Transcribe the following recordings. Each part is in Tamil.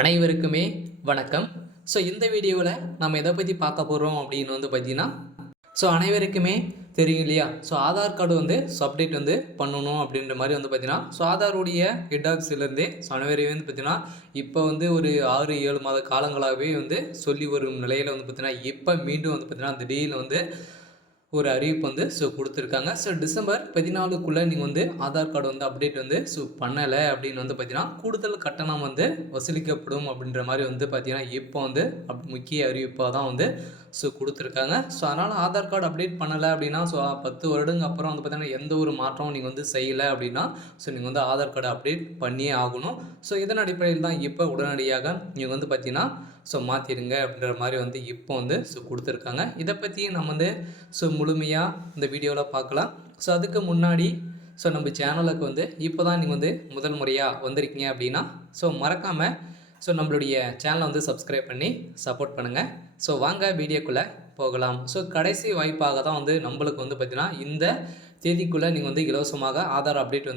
அனைவருக்குமே வணக்கம். இந்த வீடியோவில் நம்ம எதை பற்றி பார்க்க போகிறோம் அப்படின்னு பார்த்தீங்கன்னா, அனைவருக்குமே தெரியும் இல்லையா? ஆதார் கார்டு அப்டேட் பண்ணணும் அப்படின்ற மாதிரி பார்த்தீங்கன்னா, ஆதாருடைய ஹெட் ஆஃபீஸ்லேருந்தே அனைவரையும் பார்த்தீங்கன்னா, இப்போ ஒரு 6, 7 மாத காலங்களாகவே சொல்லி வரும் நிலையில் பார்த்தீங்கன்னா, இப்போ மீண்டும் பார்த்தீங்கன்னா, திடீர்னு ஒரு அறிவிப்பு குடுத்துருக்காங்க. டிசம்பர் 14க்குள்ள நீங்க ஆதார் கார்டு அப்டேட் பண்ணல அப்படின்னு பார்த்தீங்கன்னா, கூடுதல் கட்டணம் வசூலிக்கப்படும் அப்படின்ற மாரி பார்த்தீங்கன்னா, இப்போ முக்கிய அறிவிப்பா தான் குடுத்துருக்காங்க. அதனால ஆதார் கார்டு அப்டேட் பண்ணல அப்படின்னா, 10 வருடங்க அப்புறம் பார்த்தீங்கன்னா, எந்த ஒரு மாற்றமும் நீங்க செய்யல அப்படின்னா, நீங்க ஆதார் கார்டு அப்டேட் பண்ணியே ஆகணும். இதன் அடிப்படையில் தான் இப்போ உடனடியாக நீங்க பார்த்தீங்கன்னா, மாத்திருங்க அப்படின்ற மாரி இப்போ குடுத்துருக்காங்க. இத பத்தி நம்ம முழுமையாக இந்த வீடியோவில் பார்க்கலாம். அதுக்கு முன்னாடி நம்ம சேனலுக்கு இப்போ தான் நீங்கள் முதல் முறையாக வந்திருக்கீங்க அப்படின்னா மறக்காமல் நம்மளுடைய சேனலை சப்ஸ்கிரைப் பண்ணி சப்போர்ட் பண்ணுங்கள். வாங்க வீடியோக்குள்ளே போகலாம். கடைசி வாய்ப்பாக தான் நம்மளுக்கு பார்த்திங்கன்னா, இந்த தேதிக்குள்ளே நீங்கள் இலவசமாக ஆதார் அப்டேட்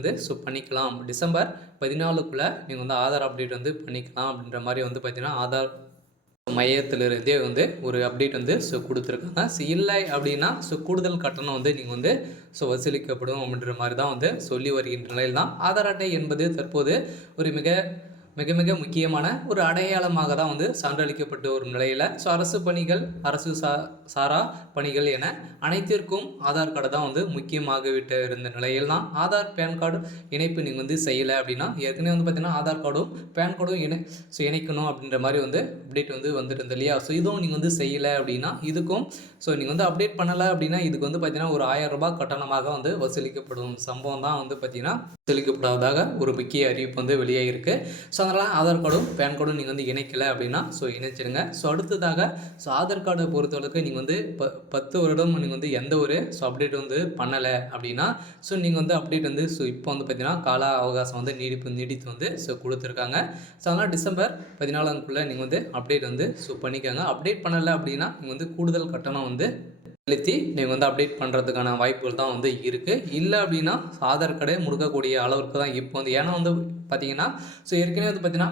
பண்ணிக்கலாம். டிசம்பர் 14க்குள்ளே நீங்கள் ஆதார் அப்டேட் பண்ணிக்கலாம் அப்படின்ற மாதிரி பார்த்திங்கன்னா, ஆதார் மையத்திலிருந்தே ஒரு அப்டேட் குடுத்துருக்காங்க. இல்லை அப்படின்னா கூடுதல் கட்டணம் நீங்கள் வசூலிக்கப்படும் அப்படின்ற மாதிரி தான் சொல்லி வருகின்ற நிலையில் தான் ஆதார் அட்டை என்பது தற்போது ஒரு மிக மிக மிக முக்கியமான ஒரு அடையாளமாக தான் சான்றளிக்கப்பட்ட ஒரு நிலையில் அரசு பணிகள், அரசு சாரா பணிகள் என அனைத்திற்கும் ஆதார் கார்டு தான் முக்கியமாக விட்டு இருந்த நிலையில் தான் ஆதார் பேன் கார்டு இணைப்பு நீங்கள் செய்யலை அப்படின்னா, ஏற்கனவே பார்த்தீங்கன்னா ஆதார் கார்டும் பேன் கார்டும் இணைக்கணும் அப்படின்ற மாதிரி அப்டேட் வந்துருந்தது இல்லையா? இதுவும் நீங்கள் செய்யலை அப்படின்னா, இதுக்கும் நீங்கள் அப்டேட் பண்ணலை அப்படின்னா, இதுக்கு பார்த்தீங்கன்னா ஒரு 1000 ரூபாய் கட்டணமாக வசூலிக்கப்படும் சம்பவம் தான் பார்த்தீங்கன்னா வசூலிக்கப்படாததாக ஒரு முக்கிய அறிவிப்பு வெளியாகிருக்கு. அதனால் ஆதார் கார்டும் பேன் கார்டும் நீங்கள் இணைக்கலை அப்படின்னா இணைச்சிடுங்க. அடுத்ததாக ஆதார் கார்டை பொறுத்தளவுக்கு நீங்கள் 10 வருடம் நீங்கள் எந்த ஒரு அப்டேட் பண்ணலை அப்படின்னா, நீங்கள் அப்டேட் இப்போ பார்த்தீங்கன்னா கால அவகாசம் நீடித்து கொடுத்துருக்காங்க. அதனால் டிசம்பர் 14க்குள்ளே நீங்கள் அப்டேட் பண்ணிக்கோங்க. அப்டேட் பண்ணலை அப்படின்னா நீங்கள் கூடுதல் கட்டணம் செலுத்தி நீங்கள் அப்டேட் பண்ணுறதுக்கான வாய்ப்புகள் தான் இருக்குது. இல்லை அப்படின்னா ஆதார் கார்டை முடுக்கக்கூடிய அளவுக்கு தான் இப்போ ஏன்னா பார்த்தீங்கன்னா, ஏற்கனவே பார்த்தீங்கன்னா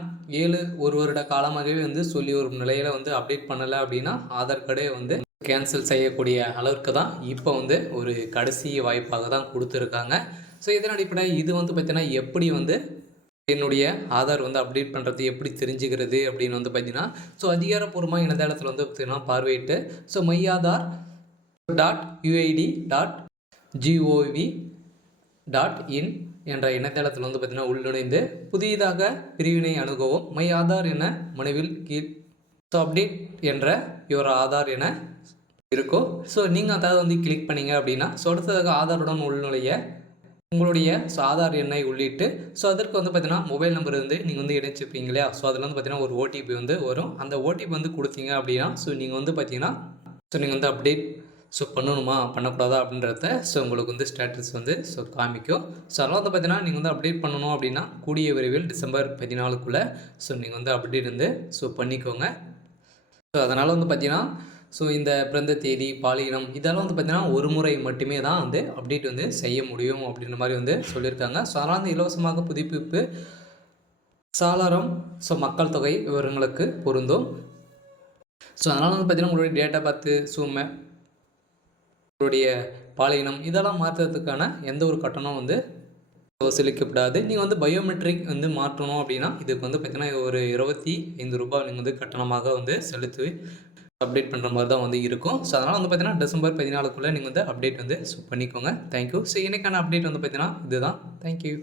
1 வருட காலமாகவே சொல்லி வரும் நிலையில் அப்டேட் பண்ணலை அப்படின்னா ஆதார் கார்டே கேன்சல் செய்யக்கூடிய அளவுக்கு தான் இப்போ ஒரு கடைசி வாய்ப்பாக தான் கொடுத்துருக்காங்க. இதன் அடிப்படையில் இது பார்த்தீங்கன்னா எப்படி என்னுடைய ஆதார் அப்டேட் பண்ணுறது எப்படி தெரிஞ்சுக்கிறது அப்படின்னு பார்த்தீங்கன்னா, அதிகாரப்பூர்வமாக இணையதளத்தில் பார்த்தீங்கன்னா பார்வையிட்டு myAadhar.uid.gov.in என்ற இணையதளத்தில் பார்த்தீங்கன்னா உள்நுழைந்து புதிதாக பிரிவினை அணுகவும் மை ஆதார் என மனுவில் கீழ் அப்டேட் என்ற யுவர் ஆதார் என இருக்கும். நீங்கள் அதாவது கிளிக் பண்ணிங்க அப்படின்னா அடுத்ததாக ஆதாருடன் உள்நுழைய உங்களுடைய ஆதார் எண்ணை உள்ளிட்டு அதற்கு பார்த்தீங்கன்னா மொபைல் நம்பர் நீங்கள் இணைச்சிருப்பீங்க இல்லையா? அதில் பார்த்தீங்கன்னா ஒரு ஓடிபி வரும். அந்த ஓடிபி கொடுத்தீங்க அப்படின்னா நீங்கள் பார்த்தீங்கன்னா நீங்கள் அப்டேட் பண்ணணுமா பண்ணக்கூடாதா அப்படின்றத உங்களுக்கு ஸ்டேட்டஸ் காமிக்கும். அதனால் பார்த்தீங்கன்னா நீங்கள் அப்டேட் பண்ணணும் அப்படின்னா கூடிய விரைவில் டிசம்பர் 14க்குள்ளே நீங்கள் அப்டேட் பண்ணிக்கோங்க. அதனால் பார்த்தீங்கன்னா இந்த பிறந்த தேதி, பாலினம் இதெல்லாம் பார்த்தீங்கன்னா ஒரு முறை மட்டுமே தான் அப்டேட் செய்ய முடியும் அப்படின்ற மாதிரி சொல்லியிருக்காங்க. அதனால் இலவசமாக புதுப்பிப்பு சாளரம் மக்கள் தொகை விவரங்களுக்கு பொருந்தும். அதனால் பார்த்தீங்கன்னா உங்களுடைய டேட்டா பார்த்து உங்களுடைய பாலினம் இதெல்லாம் மாற்றுறதுக்கான எந்த ஒரு கட்டணம் வசூலிக்கப்படாது. நீங்கள் பயோமெட்ரிக் மாற்றணும் அப்படின்னா இதுக்கு பார்த்தீங்கன்னா ஒரு 25 ரூபாய் நீங்கள் கட்டணமாக செலுத்தி அப்டேட் பண்ணுற மாதிரி தான் இருக்கும். அதனால் பார்த்தீங்கன்னா டிசம்பர் 14க்குள்ளே நீங்கள் அப்டேட் பண்ணிக்கோங்க. தேங்க்யூ. இன்னைக்கான அப்டேட் பார்த்தீங்கன்னா இதுதான். தேங்க்யூ.